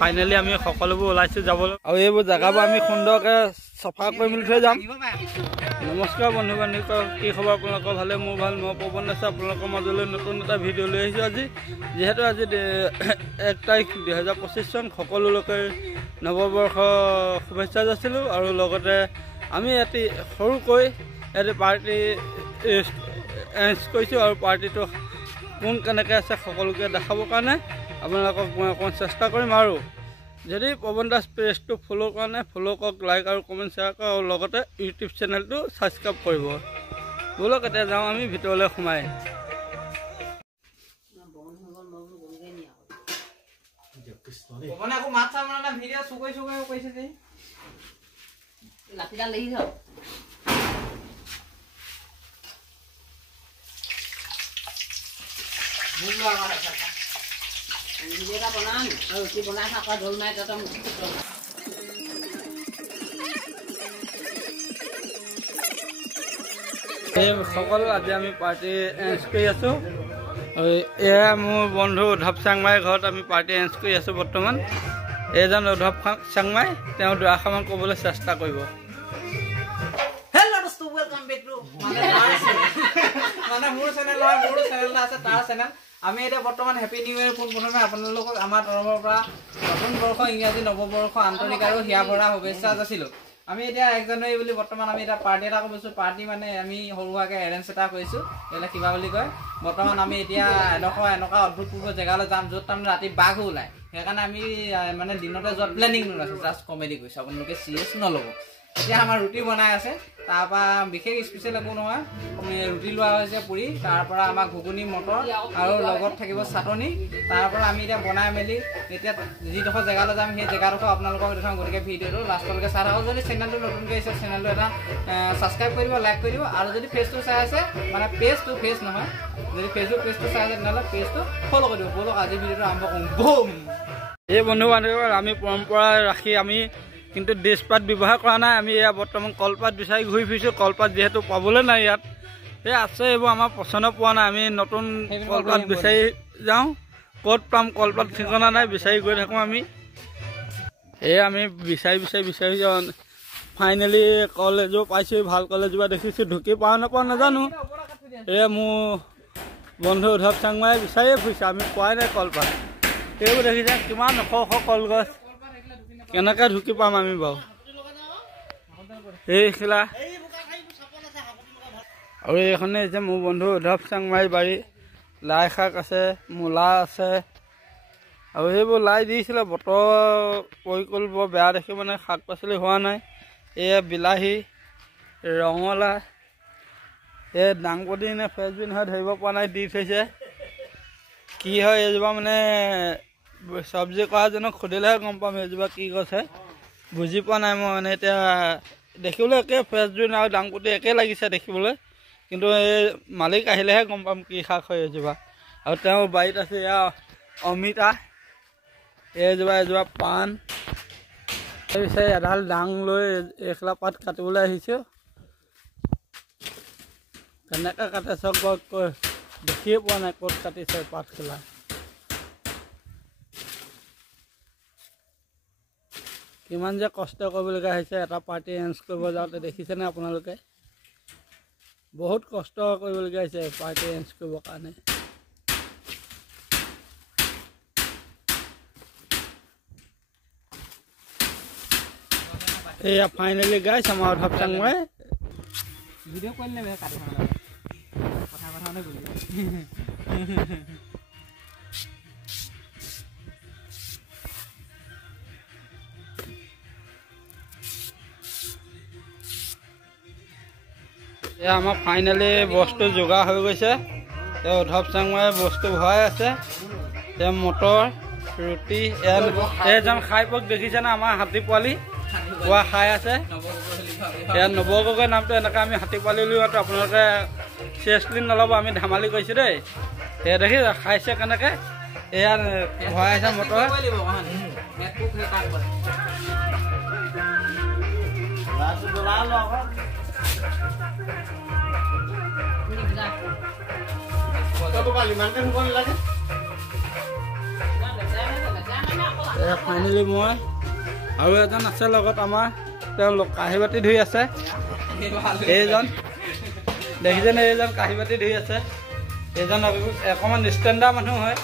Finally আমি সকলোবোৰ ওলাইছো যাবলৈ আৰু এইবোৰ জেগাবোৰ আমি সুন্দৰকৈ চফা কৰি মেলি থৈ যাম। নমস্কাৰ বন্ধু বান্ধৱ, কি খবৰ আপোনালোকৰ? ভালে, মোৰ ভাল। মই পৱন দাস আপোনালোকৰ মাজলৈ নতুন এটা ভিডিঅ' লৈ আহিছোঁ আজি। যিহেতু আজি 1 তাৰিখ 2025 চন, সকলো লোকে নৱবৰ্ষ শুভেচ্ছা যাচিলোঁ। আৰু লগতে আমি এটি সৰুকৈ এটি পাৰ্টি এৰেঞ্জ কৰিছোঁ আৰু পাৰ্টিটো কোন কেনেকৈ আছে সকলোকে দেখাবৰ কাৰণে আপোনালোকক মই অকণমান চেষ্টা কৰিম। আৰু যদি পৱন দাস পেজটো ফ'ল' কৰা নাই, ফ'ল' কৰক, লাইক আৰু কমেণ্ট শ্বেয়াৰ কৰক, আৰু লগতে ইউটিউব চেনেলটো ছাবস্ক্ৰাইব কৰিব। ব'লক এতিয়া যাওঁ আমি ভিতৰলৈ সোমাই। সকলো আজি আমি পাৰ্টি এৰেঞ্জ কৰি আছোঁ। এয়া মোৰ বন্ধু উদ্ধৱ চাংমাইৰ ঘৰত আমি পাৰ্টি এৰেঞ্জ কৰি আছোঁ বৰ্তমান। এইজন উদ্ধৱ চাংমাই, তেওঁ দুআষাৰমান ক'বলৈ চেষ্টা কৰিব। আমি এতিয়া বৰ্তমান হেপী নিউ ইয়েৰ পোনপ্ৰথমে আপোনালোকক আমাৰ তৰফৰ পৰা নতুন বৰ্ষ, ইংৰাজী নৱবৰ্ষ আন্তৰিক আৰু হিয়া ভৰা শুভেচ্ছা যাচিলোঁ। আমি এতিয়া 1 জানুৱাৰী বুলি বৰ্তমান আমি এটা পাৰ্টি এটা কৰিছোঁ। পাৰ্টি মানে আমি সৰুভাৱে এৰেঞ্জ এটা কৰিছোঁ, এইবিলাক কিবা বুলি কয়। বৰ্তমান আমি এতিয়া এনেকুৱা অদ্ভুতপূৰ্ব জেগালৈ যাম য'ত তাৰমানে ৰাতি বাঘ ওলায়। সেইকাৰণে আমি মানে দিনতে যোৱা প্লেনিং নলাইছোঁ, জাষ্ট কমেডি কৰিছোঁ, আপোনালোকে চিৰিয়াছ নল'ব। এতিয়া আমাৰ ৰুটি বনাই আছে, তাৰপৰা বিশেষ স্পেচিয়েল একো নহয়, ৰুটি লোৱা হৈছে পুৰি, তাৰপৰা আমাৰ ঘুগুনি মটৰ আৰু লগত থাকিব চাটনি। তাৰপৰা আমি এতিয়া বনাই মেলি এতিয়া যিডোখৰ জেগালৈ যাম সেই জেগাডোখৰ আপোনালোকক দেখাম। গতিকে ভিডিঅ'টো লাষ্টলৈকে চাই থাকক। যদি চেনেলটো নতুনকৈ আহিছে চেনেলটো এটা ছাবস্ক্ৰাইব কৰি দিব, লাইক কৰি দিব। আৰু যদি পেজটো চাই আছে, মানে পেজ নহয়, যদি পেজটো চাই আছে তেনেহ'লে পেজটো ফ'ল' কৰি দিব। ব'লক আজি ভিডিঅ'টো আৰম্ভ কৰোঁ। বুম! এই বন্ধু বান্ধৱ, আমি পৰম্পৰা ৰাখি আমি কিন্তু ড্ৰেছপাত ব্যৱহাৰ কৰা নাই। আমি এয়া বৰ্তমান কলপাত বিচাৰি ঘূৰি ফুৰিছোঁ। কলপাত যিহেতু পাবলৈ নাই ইয়াত, এই আছে এইবোৰ আমাৰ পচন্দ পোৱা নাই। আমি নতুন কলপাত বিচাৰি যাওঁ, ক'ত পাম কলপাত ঠিকনা নাই, বিচাৰি গৈ থাকোঁ আমি। এই আমি বিচাৰি যাওঁ। ফাইনেলি কলেজো পাইছোঁ, ভাল কলেজৰ দেখিছোঁ। ঢুকি পাওঁ নাপাওঁ নাজানো। এয়া মোৰ বন্ধু উদ্ধৱ চাংমাই বিচাৰিয়ে ফুৰিছে, আমি পোৱাই নাই কলপাত। এইবোৰ দেখিছে কিমান ওখ কলগছ, কেনেকৈ ঢুকি পাম আমি বাৰু? এইখিলা আৰু এইখনে হৈছে মোৰ বন্ধু উদ্ধৱ চাংমাইৰ বাৰী। লাই শাক আছে, মূলা আছে, আৰু সেইবোৰ লাই দিছিলে, বতৰ পৰিকল বৰ বেয়া দেখি মানে শাক পাচলি হোৱা নাই। এয়া বিলাহী, ৰঙালাও, এই দাংবডি নে ফ্ৰেঞ্চবিন হয় ধৰিব পৰা নাই, দি থৈছে। কি হয় এইজোপা মানে চব্জি কৰাজনক সুধিলেহে গম পাম এইজোপা কি কৈছে, বুজি পোৱা নাই মই। মানে এতিয়া দেখিবলৈ একে ফ্ৰেঞ্চবিন আৰু দাংবডি একে লাগিছে দেখিবলৈ, কিন্তু এই মালিক আহিলেহে গম পাম কি শাক হয় এইজোপা। আৰু তেওঁৰ বাৰীত আছে এয়া অমিতা, এজোপা পাণ। এই বিচাৰি এডাল ডাং লৈ এইখিলা পাত কাটিবলৈ আহিছোঁ। কেনেকৈ কাটে চব বাৰু দেখিয়ে পোৱা নাই ক'ত কাটিছে পাতখিলা। কিমান যে কষ্ট কৰিবলগীয়া হৈছে এটা পাৰ্টি এৰেঞ্জ কৰিব যাওঁতে, দেখিছেনে আপোনালোকে? বহুত কষ্ট কৰিবলগীয়া হৈছে পাৰ্টি এৰেঞ্জ কৰিবৰ কাৰণে। এয়া ফাইনেলি গাইছ আমাৰ উদ্ধৱ চাংমাই ভিডিঅ' কৰিলে কাটি কথা গ'লি। এয়া আমাৰ ফাইনেলি বস্তু যোগাৰ হৈ গৈছে। তেওঁ উদ্ধৱ চাংমাই বস্তু ভৰাই আছে। তেওঁ মটৰ, ৰুটি, এজন খাই পক দেখিছেনে? আমাৰ হাতী পোৱালি পুৱা খাই আছে। এয়া নৱগগৈ নামটো এনেকৈ আমি হাতী পোৱালি উলিওৱাটো আপোনালোকে চিৰিয়াছলি নল'ব, আমি ধেমালি কৰিছোঁ দেই। এয়া দেখি খাইছে কেনেকৈ, এয়া ভৰাই আছে মটৰ। ফাইনেলি মই আৰু এজন আছে লগত আমাৰ তেওঁলোক কাঁহী বাতি ধুই আছে এইজন দেখিছেনে এইজন কাঁহী বাতি ধুই আছে এইজন অকণমান ষ্টেণ্ডাৰ্ড মানুহ হয়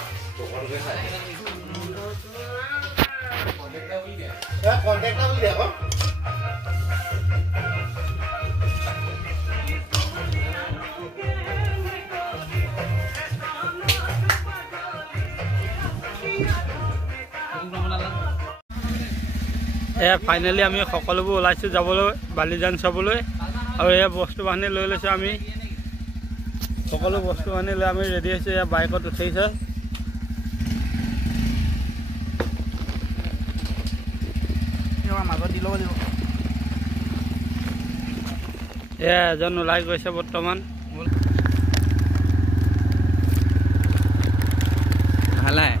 ফাইনেলি আমি সকলোবোৰ ওলাইছোঁ যাবলৈ বালিজান চাবলৈ আৰু এয়া বস্তু বাহিনী লৈ লৈছোঁ আমি সকলো বস্তু বাহিনী লৈ আমি ৰেডি হৈছোঁ এয়া বাইকত উঠিছে মাজত দি ল'ব লাগিব এয়া এজন ওলাই গৈছে বৰ্তমান ভালাই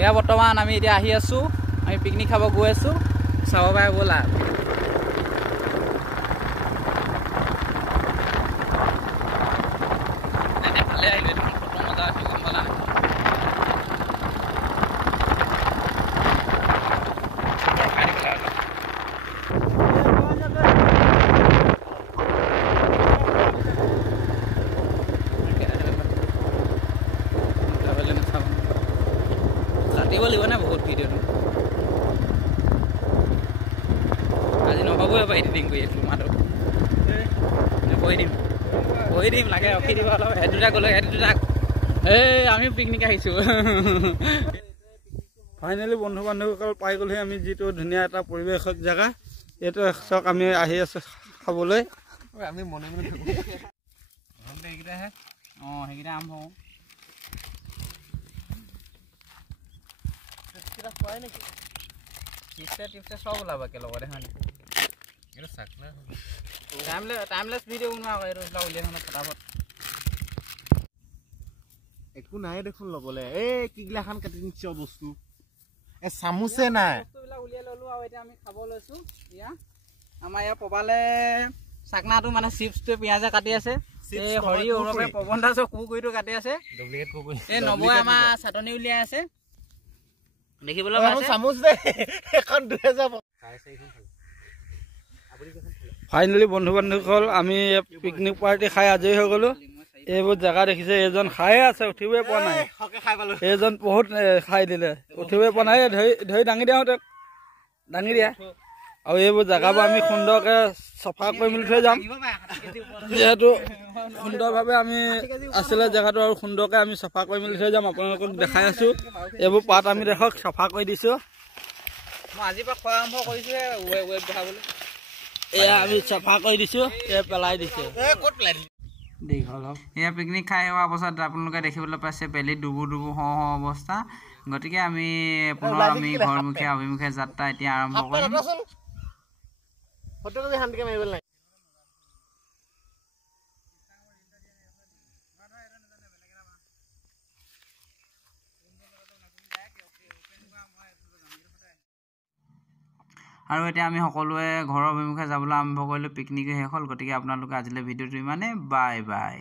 এয়া বৰ্তমান আমি এতিয়া আহি আছোঁ আমি পিকনিক খাব গৈ আছোঁ চাব পাৰে ব'লা ভালে আহিলে ফটো মজা আছে গম পালা কাটিব লাগিব না বহুত ভিডিঅ'টো আজি নহ'বই এবাৰ এডিটিং কৰি আছোঁ মাতো কৈ দিম লাগে ৰখি দিব অলপ এড দুটা গ'লে এড দুটা এই আমি পিকনিক আহিছোঁ ফাইনেলি বন্ধু বান্ধৱীসকল পাই গ'লোহি আমি যিটো ধুনীয়া এটা পৰিৱেশৰ জেগা এইটো চাওক আমি আহি আছোঁ খাবলৈ আমি মনে মনে থাকোঁ এইকেইটাহে অঁ সেইকেইটা আৰম্ভ হওঁ টিপছে সব ওলাব একেলগতে হয় টাইমলেছ ভিডিঅ' বনোৱা আকৌ এইটো উলিয়াই মানে ফটাফট একো নাই দেখোন ল'বলৈ এই কিগিলাখান কাটি নিছে বস্তু এই চামুচে নাই বস্তুবিলাক উলিয়াই ল'লোঁ আৰু এতিয়া আমি খাব লৈছোঁ এয়া আমাৰ ইয়াৰ পবালে চাকনাটো মানে চিপছটোৱে পিঁয়াজে কাটি আছে এই হৰি অৰুণৱে পৱন দাসৰ কুকুৰিটো কাটি আছে এই নবয়ে আমাৰ চাটনি উলিয়াই আছে দেখিবলৈ পাইছে চামুচ দে এখন 2000 ফাইনেলি বন্ধু বান্ধৱীসকল আমি পিকনিক পাৰ্টি খাই আজৰি হৈ গ'লোঁ এইবোৰ জেগা দেখিছে এইজন খায়ে আছে উঠিবই পোৱা নাই এইজন বহুত খাই দিলে উঠিবই পোৱা নাই ধৰি দাঙি দিয়াওঁ তেওঁক দাঙি দিয়া আৰু এইবোৰ জেগাবোৰ আমি সুন্দৰকৈ চফা কৰি মেলি থৈ যাম যিহেতু সুন্দৰভাৱে আমি আছিলে জেগাটো আৰু সুন্দৰকৈ আমি চফা কৰি মেলি থৈ যাম আপোনালোকক দেখাই আছোঁ এইবোৰ পাত আমি দেখক চফা কৰি দিছোঁ মই আজিৰ পৰা খোৱা আৰম্ভ কৰিছোঁহে ৱেব দেখাবলৈ এয়া আমি চফা কৰি দিছোঁ এয়া পেলাই দিছোঁ এয়া পিকনিক খাই হোৱাৰ পাছত আপোনালোকে দেখিবলৈ পাইছে বেলি ডুবু হওঁ অৱস্থা গতিকে আমি পুনৰ আমি ঘৰমুখীয়া অভিমুখে যাত্ৰা এতিয়া আৰম্ভ কৰিম আৰু এতিয়া আমি সকলোৱে ঘৰৰ অভিমুখে যাবলৈ আৰম্ভ কৰিলোঁ পিকনিক শেষ হ'ল গতিকে আপোনালোকে আজিলৈ ভিডিঅ'টো ইমানে বাই বাই